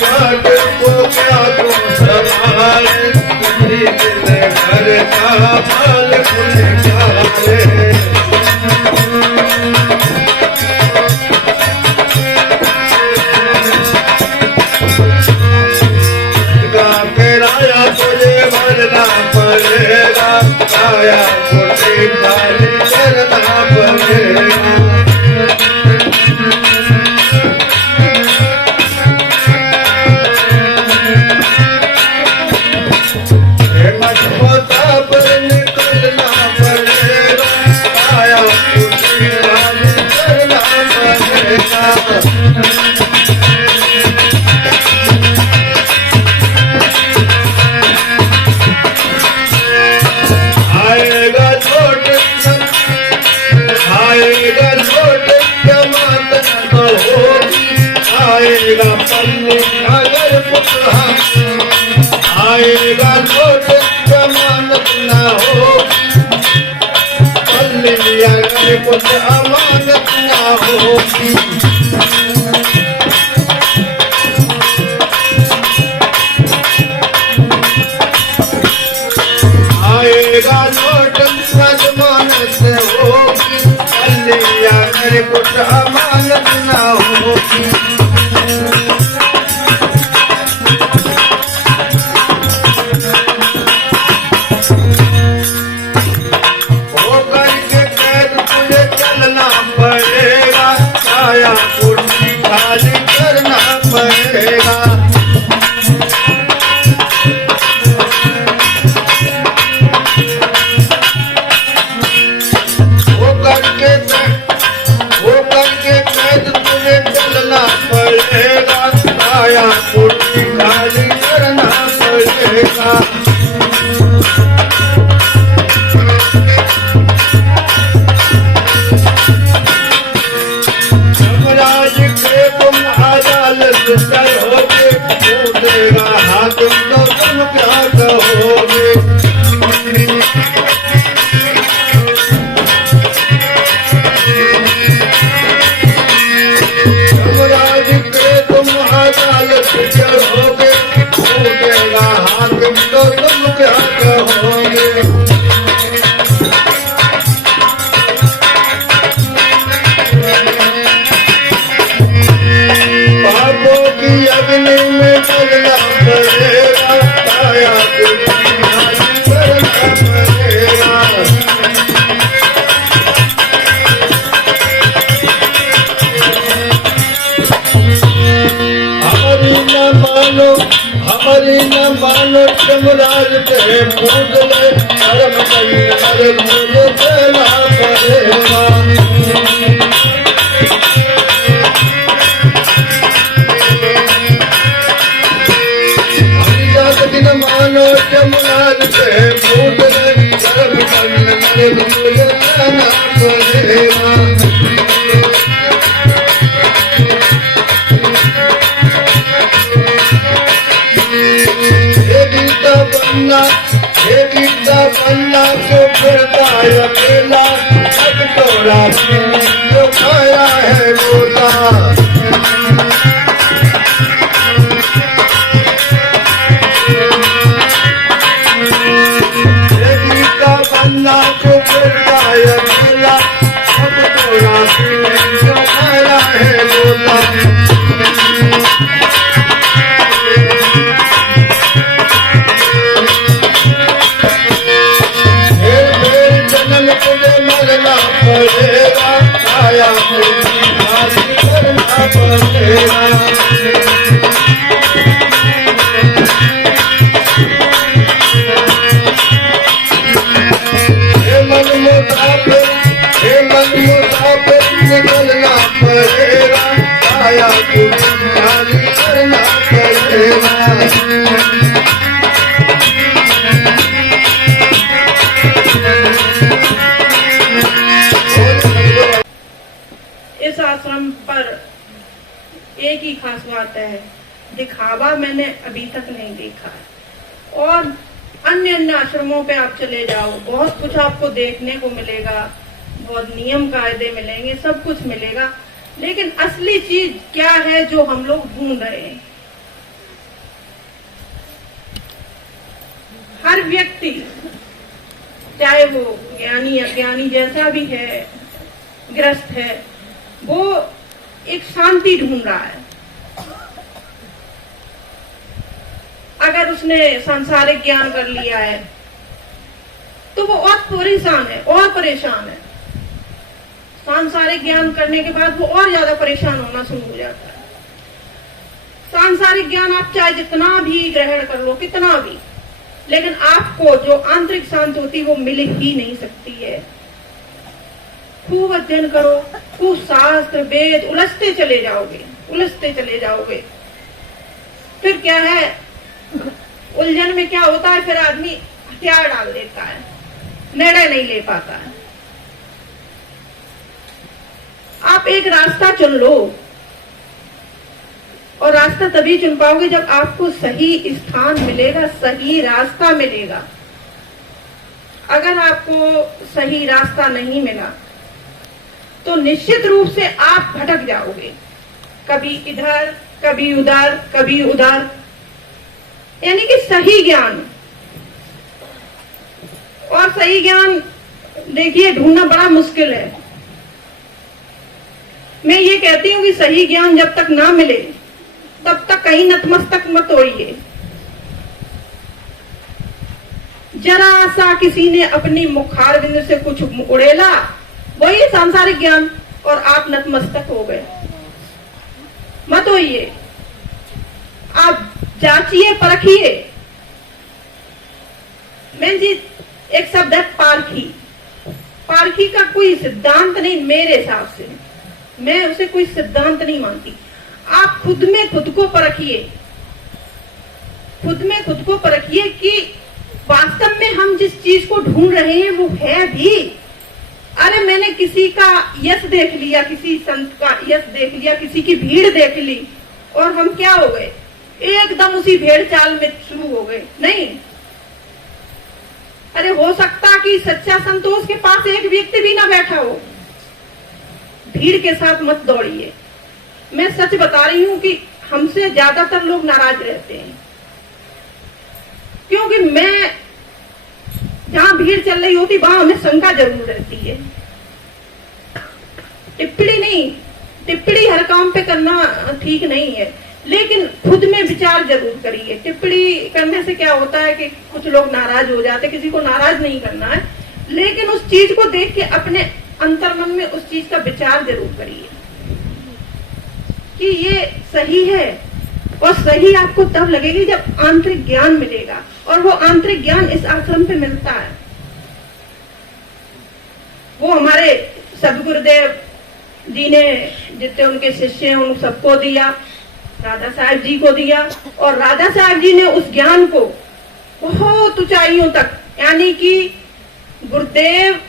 बाट को क्या तुम संभाले, घर का माल खुल जाए। किराया तुझे भरना पड़ेगा, काया कोठी खाली करना पड़ेगा। आएगा पल्ली अगर पुत्र आएगा लोट जमानत न होगी, पल्ली अगर पुत्र अमानत न होगी। आएगा लोट जमानत होगी, पल्ली अगर पुत्र अमानत न होगी। खाली करना पड़ेगा। वो करके कैद तुझे चलना पड़ेगा, आया कुर्सी खाली करना पड़ेगा। कहोगे देगा हाकिम तो तुम क्या कहोगे। यमराज के तुम अदालत करोगे, देगा हाकिम तो तुम क्या कहोगे। अग्नि में जलना पड़ेगा, काया खाली करना पड़ेगा। हमारी न मानो यमराज के पूज ले, धर्म हर भूल देना पड़ेगा। मानो यमराज के पूज ले, धर्म हर भूल देना पड़ेगा। ये गीता बनना को फिरता अकेला, अब तो रात जो खाया है बोला। ये गीता बनना को फिरता अकेला, अब तो रात जो खाया है बोला। मरना पड़ेगा, काया खाली करना पड़ेगा। हे मन मुसाफिर निकलना पड़ेगा, काया खाली करना पड़ेगा। इस आश्रम पर एक ही खास बात है, दिखावा मैंने अभी तक नहीं देखा। और अन्य अन्य आश्रमों पे आप चले जाओ, बहुत कुछ आपको देखने को मिलेगा, बहुत नियम कायदे मिलेंगे, सब कुछ मिलेगा, लेकिन असली चीज क्या है जो हम लोग ढूंढ रहे हैं, हर व्यक्ति, चाहे वो ज्ञानी अज्ञानी जैसा भी है, ग्रस्त है, वो एक शांति ढूंढ रहा है। अगर उसने सांसारिक ज्ञान कर लिया है तो वो और परेशान है, और परेशान है। सांसारिक ज्ञान करने के बाद वो और ज्यादा परेशान होना शुरू हो जाता है। सांसारिक ज्ञान आप चाहे जितना भी ग्रहण कर लो, कितना भी, लेकिन आपको जो आंतरिक शांति वो मिल ही नहीं सकती है। खूब अध्ययन करो, खूब शास्त्र वेद उलझते चले जाओगे, उलझते चले जाओगे। फिर क्या है, उलझन में क्या होता है, फिर आदमी हथियार डाल देता है, निर्णय नहीं ले पाता है। आप एक रास्ता चुन लो, और रास्ता तभी चुन पाओगे जब आपको सही स्थान मिलेगा, सही रास्ता मिलेगा। अगर आपको सही रास्ता नहीं मिला तो निश्चित रूप से आप भटक जाओगे, कभी इधर कभी उधर कभी उधर। यानी कि सही ज्ञान, और सही ज्ञान देखिए ढूंढना बड़ा मुश्किल है। मैं ये कहती हूँ कि सही ज्ञान जब तक ना मिले तब तक कहीं नतमस्तक मत होइए। जरा सा किसी ने अपनी मुखारबिंद से कुछ उड़ेला, वही सांसारिक ज्ञान, और आप नतमस्तक हो गए। मत होइए, आप जांचिए परखिए। मैं जी एक शब्द है पारखी। पारखी का कोई सिद्धांत नहीं मेरे हिसाब से, मैं उसे कोई सिद्धांत नहीं मानती। आप खुद में खुद को परखिए, खुद में खुद को परखिए कि वास्तव में हम जिस चीज को ढूंढ रहे हैं वो है भी। अरे मैंने किसी का यश देख लिया, किसी संत का यश देख लिया, किसी की भीड़ देख ली, और हम क्या हो गए, एकदम उसी भेड़ चाल में शुरू हो गए। नहीं, अरे हो सकता कि सच्चा संतोष के पास एक व्यक्ति भी ना बैठा हो। भीड़ के साथ मत दौड़िए। मैं सच बता रही हूं कि हमसे ज्यादातर लोग नाराज रहते हैं, क्योंकि मैं जहां भीड़ चल रही होती वहां हमें शंका जरूर रहती है। टिप्पणी नहीं, टिप्पणी हर काम पे करना ठीक नहीं है, लेकिन खुद में विचार जरूर करिए। टिप्पणी करने से क्या होता है कि कुछ लोग नाराज हो जाते, किसी को नाराज नहीं करना है, लेकिन उस चीज को देख के अपने अंतर्मन में उस चीज का विचार जरूर करिए कि ये सही है। और सही आपको तब लगेगी जब आंतरिक ज्ञान मिलेगा, और वो आंतरिक ज्ञान इस आश्रम पे मिलता है। वो हमारे सदगुरुदेव जी ने जितने उनके शिष्य हैं उन सबको दिया, राधा साहब जी को दिया, और राधा साहब जी ने उस ज्ञान को बहुत ऊंचाइयों तक, यानी कि गुरुदेव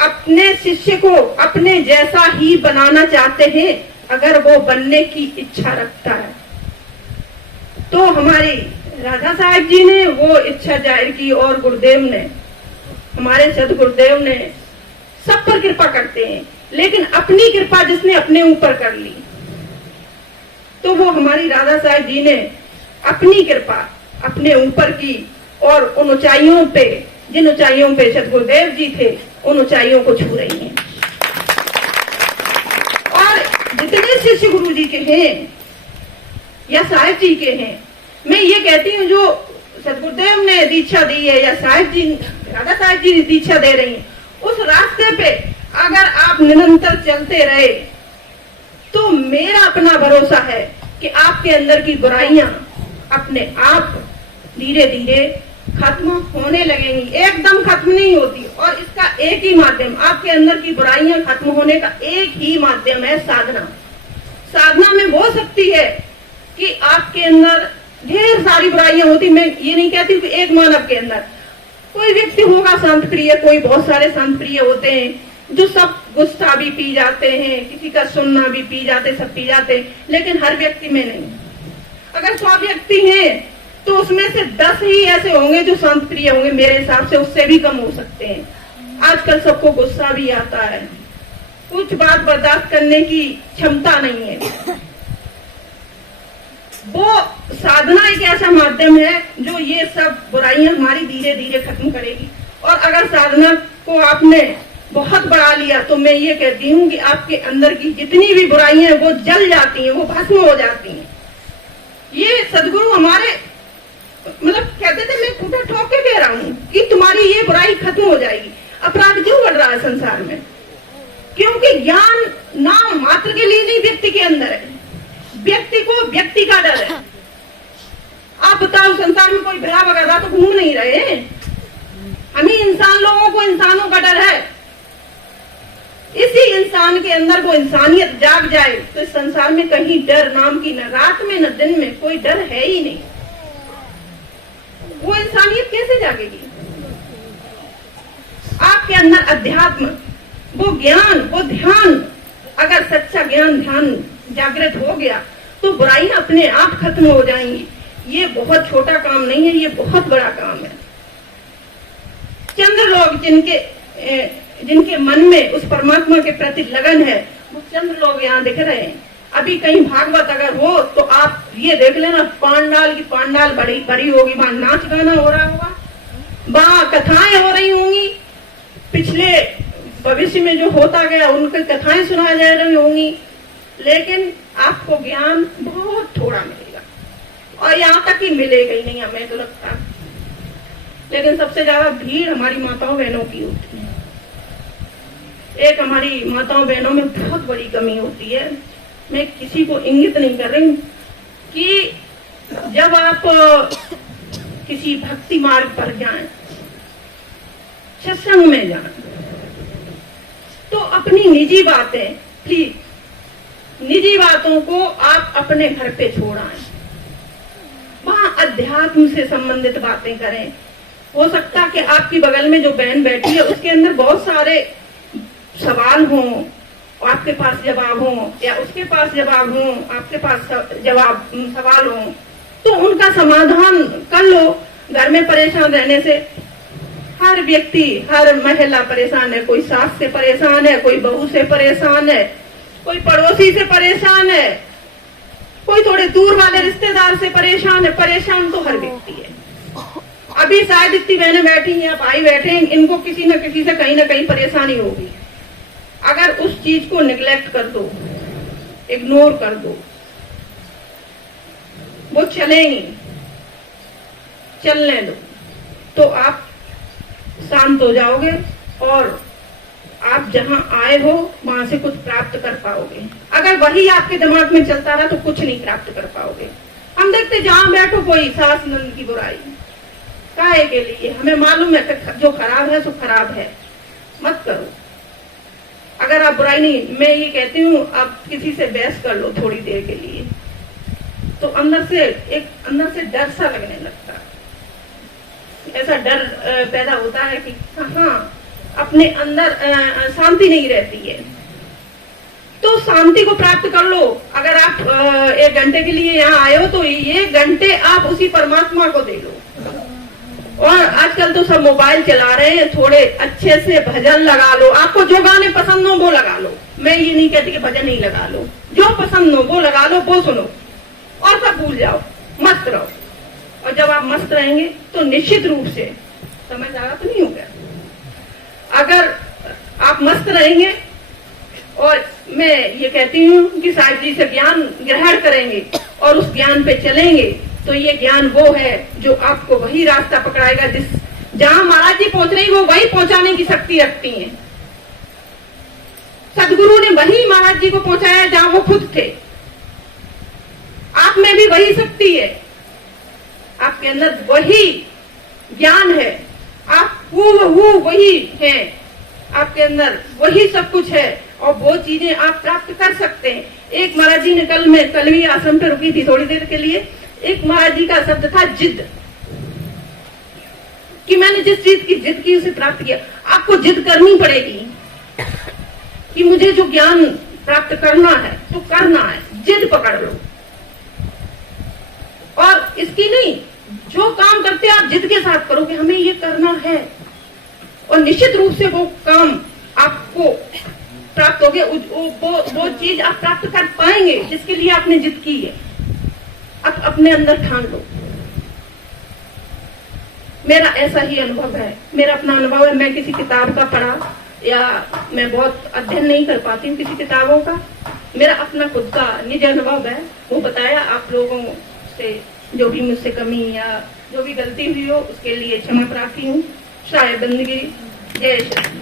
अपने शिष्य को अपने जैसा ही बनाना चाहते हैं अगर वो बनने की इच्छा रखता है। तो हमारी राधा साहब जी ने वो इच्छा जाहिर की, और गुरुदेव ने, हमारे सदगुरुदेव ने सब पर कृपा करते हैं, लेकिन अपनी कृपा जिसने अपने ऊपर कर ली, तो वो हमारी राधा साहब जी ने अपनी कृपा अपने ऊपर की, और उन ऊंचाइयों पे, जिन ऊंचाइयों पे सदगुरुदेव जी थे, उन ऊंचाइयों को छू रही हैं। और जितने शिष्य गुरु जी के हैं या साहिब जी के हैं, मैं ये कहती हूँ जो सदगुरुदेव ने दीक्षा दी है या साहिब जी, राधा साहिब जी दीक्षा दे रही हैं, उस रास्ते पे अगर आप निरंतर चलते रहे तो मेरा अपना भरोसा है कि आपके अंदर की बुराइयां अपने आप धीरे धीरे खत्म होने लगेंगी। एकदम खत्म नहीं होती, और इसका एक ही माध्यम, आपके अंदर की बुराइयां खत्म होने का एक ही माध्यम है साधना। साधना में हो सकती है कि आपके अंदर ढेर सारी बुराइयां होती, मैं ये नहीं कहती कि एक मानव के अंदर कोई व्यक्ति होगा शांत प्रिय, कोई बहुत सारे शांत प्रिय होते हैं जो सब गुस्सा भी पी जाते हैं, किसी का सुनना भी पी जाते, सब पी जाते, लेकिन हर व्यक्ति में नहीं। अगर 100 व्यक्ति हैं तो उसमें से 10 ही ऐसे होंगे जो शांत प्रिय होंगे, मेरे हिसाब से उससे भी कम हो सकते हैं। आजकल सबको गुस्सा भी आता है, कुछ बात बर्दाश्त करने की क्षमता नहीं है। वो साधना एक ऐसा माध्यम है जो ये सब बुराइयां हमारी धीरे धीरे खत्म करेगी। और अगर साधना को आपने बहुत बढ़ा लिया तो मैं ये कहती हूँ कि आपके अंदर की जितनी भी बुराइयां वो जल जाती हैं, वो भस्म हो जाती हैं। ये सदगुरु हमारे मतलब कहते थे, मैं टूटा ठोक के कह रहा हूँ कि तुम्हारी ये बुराई खत्म हो जाएगी। अपराध क्यों बढ़ रहा है संसार में? क्योंकि ज्ञान नाम मात्र के लिए नहीं व्यक्ति के अंदर है, व्यक्ति को व्यक्ति का डर है। आप बताओ, संसार में कोई भला वगैरह तो घूम नहीं रहे, हम ही इंसान लोगों को इंसानों का डर है। इसी इंसान के अंदर वो इंसानियत जाग जाए तो इस संसार में कहीं डर नाम की न रात में न दिन में कोई डर है ही नहीं। वो इंसानियत कैसे जागेगी? आपके अंदर अध्यात्म, वो ज्ञान, वो ध्यान, अगर सच्चा ज्ञान ध्यान जागृत हो गया तो बुराइयां अपने आप खत्म हो जाएंगी। ये बहुत छोटा काम नहीं है, ये बहुत बड़ा काम है। चंद्र लोग जिनके मन में उस परमात्मा के प्रति लगन है, वो चंद्र लोग यहाँ दिख रहे हैं। अभी कहीं भागवत अगर हो तो आप ये देख लेना, पांडाल की पांडाल बड़ी होगी, वहां नाच गाना हो रहा होगा, वहां कथाएं हो रही होंगी, पिछले भविष्य में जो होता गया उनकी कथाएं सुनाई जा रही होंगी, लेकिन आपको ज्ञान बहुत थोड़ा मिलेगा और यहाँ तक ही मिलेगा ही नहीं, हमें तो लगता। लेकिन सबसे ज्यादा भीड़ हमारी माताओं बहनों की होती है। एक हमारी माताओं बहनों में बहुत बड़ी कमी होती है। मैं किसी को इंगित नहीं कर रही कि जब आप किसी भक्ति मार्ग पर जाएं, सत्संग में जाएं, तो अपनी निजी बातें, प्लीज निजी बातों को आप अपने घर पे छोड़ आएं, वहां अध्यात्म से संबंधित बातें करें। हो सकता कि आपकी बगल में जो बहन बैठी है उसके अंदर बहुत सारे सवाल हों, आपके पास जवाब हो, या उसके पास जवाब हो, आपके पास सवाल हो, तो उनका समाधान कर लो। घर में परेशान रहने से हर व्यक्ति, हर महिला परेशान है। कोई सास से परेशान है, कोई बहू से परेशान है, कोई पड़ोसी से परेशान है, कोई थोड़े दूर वाले रिश्तेदार से परेशान है। परेशान तो हर व्यक्ति है। अभी शायद इतनी बहनें बैठी हैं, भाई बैठे हैं, इनको किसी न किसी से कहीं ना कहीं परेशानी होगी। अगर उस चीज को निगलेक्ट कर दो, इग्नोर कर दो, वो चलेंगी, चलने दो, तो आप शांत हो जाओगे और आप जहां आए हो वहां से कुछ प्राप्त कर पाओगे। अगर वही आपके दिमाग में चलता रहा तो कुछ नहीं प्राप्त कर पाओगे। हम देखते जहां बैठो कोई सास नंद की बुराई, काहे के लिए? हमें मालूम है कि जो खराब है सो खराब है, मत करो। अगर आप बुराई नहीं, मैं ये कहती हूँ आप किसी से बहस कर लो थोड़ी देर के लिए, तो अंदर से डर सा लगने लगता है। ऐसा डर पैदा होता है कि हाँ, अपने अंदर शांति नहीं रहती है। तो शांति को प्राप्त कर लो। अगर आप 1 घंटे के लिए यहाँ आए हो तो ये घंटे आप उसी परमात्मा को दे लो। और आजकल तो सब मोबाइल चला रहे हैं, थोड़े अच्छे से भजन लगा लो। आपको जो गाने पसंद हो वो लगा लो। मैं ये नहीं कहती कि भजन नहीं लगा लो, जो पसंद हो वो लगा लो, वो सुनो और सब भूल जाओ, मस्त रहो। और जब आप मस्त रहेंगे तो निश्चित रूप से समय ज्यादा तो नहीं होगा। अगर आप मस्त रहेंगे और मैं ये कहती हूँ कि साहिब जी से ज्ञान ग्रहण करेंगे और उस ज्ञान पे चलेंगे, तो ये ज्ञान वो है जो आपको वही रास्ता पकड़ाएगा जहां महाराज जी पहुंच रही वो वही पहुंचाने की शक्ति रखती हैं। सदगुरु ने वही महाराज जी को पहुंचाया जहां वो खुद थे। आप में भी वही शक्ति है, आपके अंदर वही ज्ञान है, आप हूबहू वही हैं, आपके अंदर वही सब कुछ है और वो चीजें आप प्राप्त कर सकते हैं। एक महाराज जी ने कल भी आश्रम पे रुकी थी थोड़ी देर के लिए। एक महाराज जी का शब्द था जिद, कि मैंने जिस चीज की जिद की उसे प्राप्त किया। आपको जिद करनी पड़ेगी कि मुझे जो ज्ञान प्राप्त करना है तो करना है, जिद पकड़ लो। और इसकी नहीं, जो काम करते आप जिद के साथ करो कि हमें ये करना है, और निश्चित रूप से वो काम आपको प्राप्त होगे। वो चीज आप प्राप्त कर पाएंगे जिसके लिए आपने जिद की है। अपने अंदर ठान लो। मेरा ऐसा ही अनुभव है, मेरा अपना अनुभव है। मैं किसी किताब का पढ़ा या मैं बहुत अध्ययन नहीं कर पाती हूँ किसी किताबों का, मेरा अपना खुद का निज अनुभव है, वो बताया। आप लोगों से जो भी मुझसे कमी या जो भी गलती हुई हो उसके लिए क्षमा प्रार्थी हूँ। शायद बंदगी। जय श्री